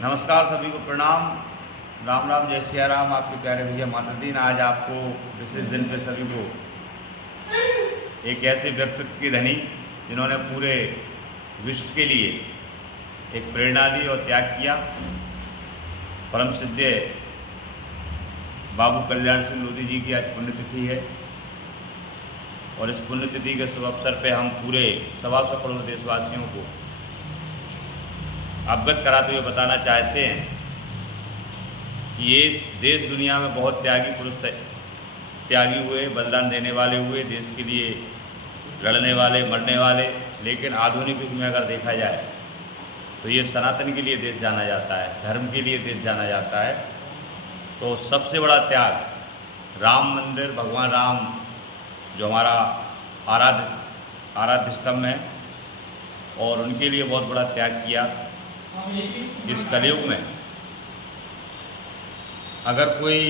नमस्कार, सभी को प्रणाम। राम राम, जय सिया राम। आपके प्यारे भैया मातृदीन आज आपको विशेष दिन पे सभी को एक ऐसे व्यक्तित्व की धनी जिन्होंने पूरे विश्व के लिए एक प्रेरणा दी और त्याग किया, परम सिद्ध बाबू कल्याण सिंह लोधी जी की आज पुण्यतिथि है। और इस पुण्यतिथि के शुभ अवसर पे हम पूरे 125 करोड़ देशवासियों को अवगत कराते हुए बताना चाहते हैं कि ये देश दुनिया में बहुत त्यागी पुरुष त्यागी हुए, बलिदान देने वाले हुए, देश के लिए लड़ने वाले, मरने वाले। लेकिन आधुनिक युग में अगर देखा जाए तो ये सनातन के लिए देश जाना जाता है, धर्म के लिए देश जाना जाता है। तो सबसे बड़ा त्याग राम मंदिर, भगवान राम जो हमारा आराध्य स्तंभ है, और उनके लिए बहुत बड़ा त्याग किया। इस कलयुग में अगर कोई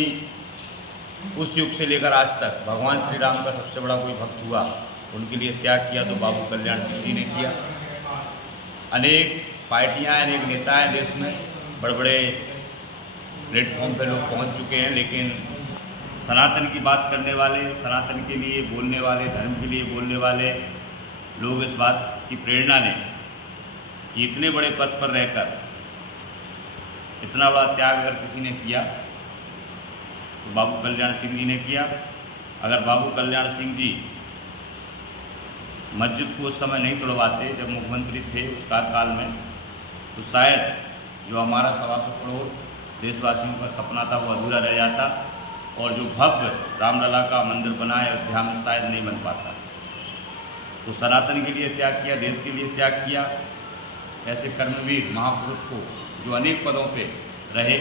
उस युग से लेकर आज तक भगवान श्री राम का सबसे बड़ा कोई भक्त हुआ, उनके लिए त्याग किया तो बाबू कल्याण सिंह जी ने किया। अनेक पार्टियां, अनेक नेता हैं देश में, बड़े बड़े प्लेटफॉर्म पे लोग पहुंच चुके हैं, लेकिन सनातन की बात करने वाले, सनातन के लिए बोलने वाले, धर्म के लिए बोलने वाले लोग इस बात की प्रेरणा ने कि इतने बड़े पद पर रहकर इतना बड़ा त्याग अगर किसी ने किया तो बाबू कल्याण सिंह जी ने किया। अगर बाबू कल्याण सिंह जी मस्जिद को उस समय नहीं तोड़वाते जब मुख्यमंत्री थे उस कार्यकाल में, तो शायद जो हमारा 125 करोड़ देशवासियों का सपना था वो अधूरा रह जाता, और जो भव्य रामलला का मंदिर बना है अयोध्या में शायद नहीं बन पाता। तो सनातन के लिए त्याग किया, देश के लिए त्याग किया। ऐसे कर्मवीर महापुरुष को जो अनेक पदों पे रहे,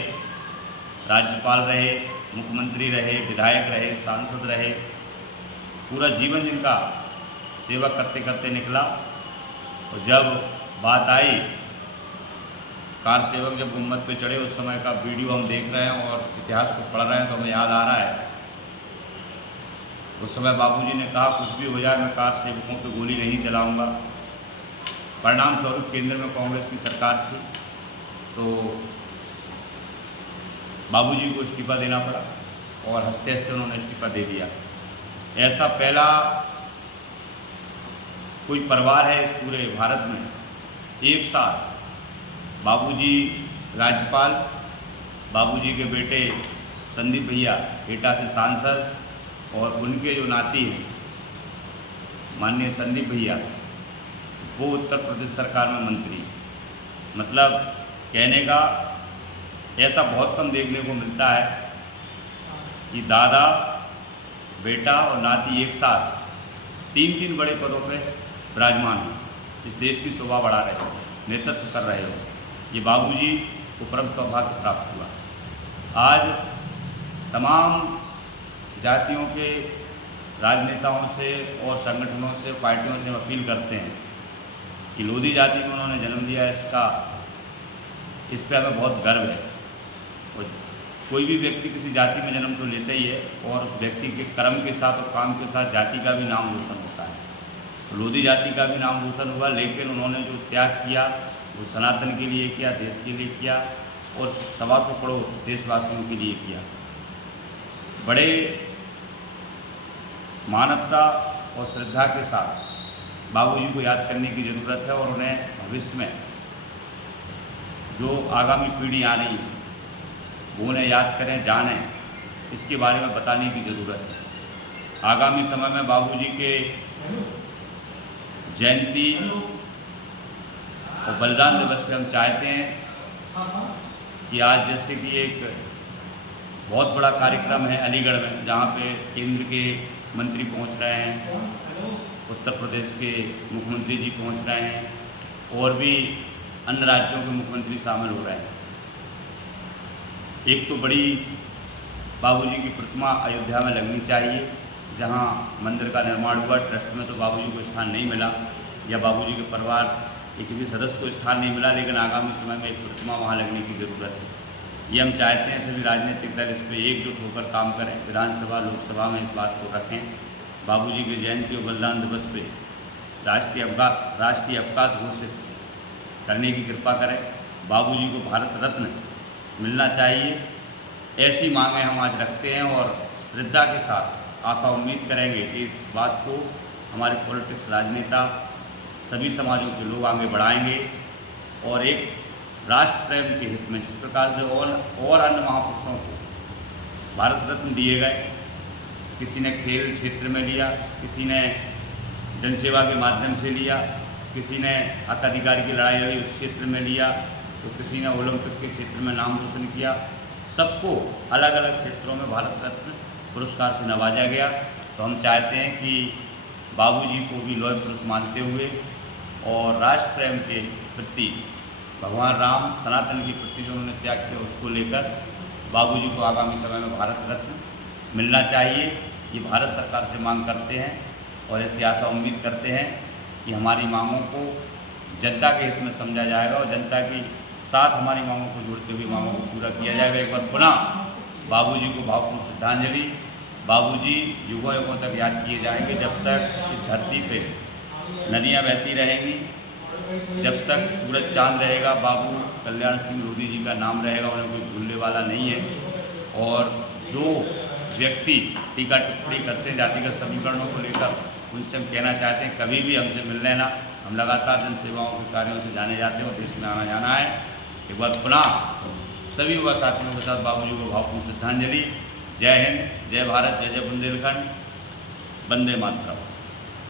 राज्यपाल रहे, मुख्यमंत्री रहे, विधायक रहे, सांसद रहे, पूरा जीवन जिनका सेवा करते करते निकला। और जब बात आई कार सेवक जब गुम्बद पे चढ़े, उस समय का वीडियो हम देख रहे हैं और इतिहास को पढ़ रहे हैं तो हमें याद आ रहा है। उस समय बाबूजी ने कहा कुछ भी हो जाए मैं कार सेवकों पे गोली नहीं चलाऊंगा। परिणाम स्वरूप केंद्र में कांग्रेस की सरकार थी, तो बाबूजी को इस्तीफा देना पड़ा और हंसते हंसते उन्होंने इस्तीफा दे दिया। ऐसा पहला कोई परिवार है इस पूरे भारत में एक साथ बाबूजी राज्यपाल, बाबूजी के बेटे संदीप भैया एटा से सांसद, और उनके जो नाती हैं माननीय संदीप भैया, वो उत्तर प्रदेश सरकार में मंत्री। मतलब कहने का ऐसा बहुत कम देखने को मिलता है कि दादा, बेटा और नाती एक साथ तीन तीन बड़े पदों पे विराजमान हो, इस देश की शोभा बढ़ा रहे हो, नेतृत्व कर रहे हो। ये बाबूजी को परम सौभाग्य प्राप्त हुआ। आज तमाम जातियों के राजनेताओं से और संगठनों से, पार्टियों से अपील करते हैं कि लोधी जाति में उन्होंने जन्म लिया, इस पर हमें बहुत गर्व है। और कोई भी व्यक्ति किसी जाति में जन्म तो लेता ही है, और उस व्यक्ति के कर्म के साथ और काम के साथ जाति का भी नाम रोशन होता है। तो लोधी जाति का भी नाम रोशन हुआ, लेकिन उन्होंने जो त्याग किया वो सनातन के लिए किया, देश के लिए किया, और 125 करोड़ देशवासियों के लिए किया। बड़े मानवता और श्रद्धा के साथ बाबूजी को याद करने की ज़रूरत है, और उन्हें भविष्य में जो आगामी पीढ़ी आ रही है वो उन्हें याद करें, जानें, इसके बारे में बताने की ज़रूरत है। आगामी समय में बाबूजी के जयंती और बलिदान दिवस पे हम चाहते हैं कि आज जैसे कि एक बहुत बड़ा कार्यक्रम है अलीगढ़ में, जहाँ पे केंद्र के मंत्री पहुँच रहे हैं, उत्तर प्रदेश के मुख्यमंत्री जी पहुँच रहे हैं, और भी अन्य राज्यों के मुख्यमंत्री शामिल हो रहे हैं। एक तो बड़ी बाबूजी की प्रतिमा अयोध्या में लगनी चाहिए, जहाँ मंदिर का निर्माण हुआ। ट्रस्ट में तो बाबूजी को स्थान नहीं मिला, या बाबूजी के परिवार या किसी सदस्य को स्थान नहीं मिला, लेकिन आगामी समय में एक प्रतिमा वहाँ लगने की ज़रूरत है। ये हम चाहते हैं सभी राजनीतिक दल इस पर एकजुट होकर काम करें, विधानसभा लोकसभा में इस बात को रखें। बाबूजी के जयंती और बलिदान दिवस पे राष्ट्रीय अवकाश घोषित करने की कृपा करें। बाबूजी को भारत रत्न मिलना चाहिए। ऐसी मांगें हम आज रखते हैं और श्रद्धा के साथ आशा उम्मीद करेंगे कि इस बात को हमारे पॉलिटिक्स, राजनेता, सभी समाजों के लोग आगे बढ़ाएंगे और एक राष्ट्र प्रेम के हित में जिस प्रकार से और अन्य महापुरुषों को भारत रत्न दिए गए, किसी ने खेल क्षेत्र में लिया, किसी ने जनसेवा के माध्यम से लिया, किसी ने हक अधिकार की लड़ाई लड़ी उस क्षेत्र में लिया, तो किसी ने ओलंपिक के क्षेत्र में नाम रोशन किया। सबको अलग अलग क्षेत्रों में भारत रत्न पुरस्कार से नवाजा गया। तो हम चाहते हैं कि बाबूजी को भी लौह पुरुष मानते हुए और राष्ट्र प्रेम के प्रति, भगवान राम सनातन के प्रति जो उन्होंने त्याग किया उसको लेकर बाबूजी को आगामी समय में भारत रत्न मिलना चाहिए। ये भारत सरकार से मांग करते हैं और ऐसी आशा उम्मीद करते हैं कि हमारी मांगों को जनता के हित में समझा जाएगा और जनता के साथ हमारी मांगों को जोड़ते हुए मांगों को पूरा किया जाएगा। एक बार पुनः बाबूजी को भावपूर्ण श्रद्धांजलि। बाबूजी युगों युगों तक याद किए जाएंगे। जब तक इस धरती पे नदियाँ बहती रहेंगी, जब तक सूरज चांद रहेगा, बाबू कल्याण सिंह लोधी जी का नाम रहेगा, उन्हें कोई भूलने वाला नहीं है। और जो व्यक्ति टीका टिप्पणी करते हैं जातिगत समीकरणों को लेकर, उनसे हम कहना चाहते हैं कभी भी हमसे मिल लेना। हम लगातार जन सेवाओं के कार्यों से जाने जाते हैं और देश में आना जाना है। एक बार पुनः सभी युवा साथियों के साथ बाबूजी को भावपूर्ण श्रद्धांजलि। जय हिंद, जय भारत, जय जय बुंदेलखंड, वंदे मातरम।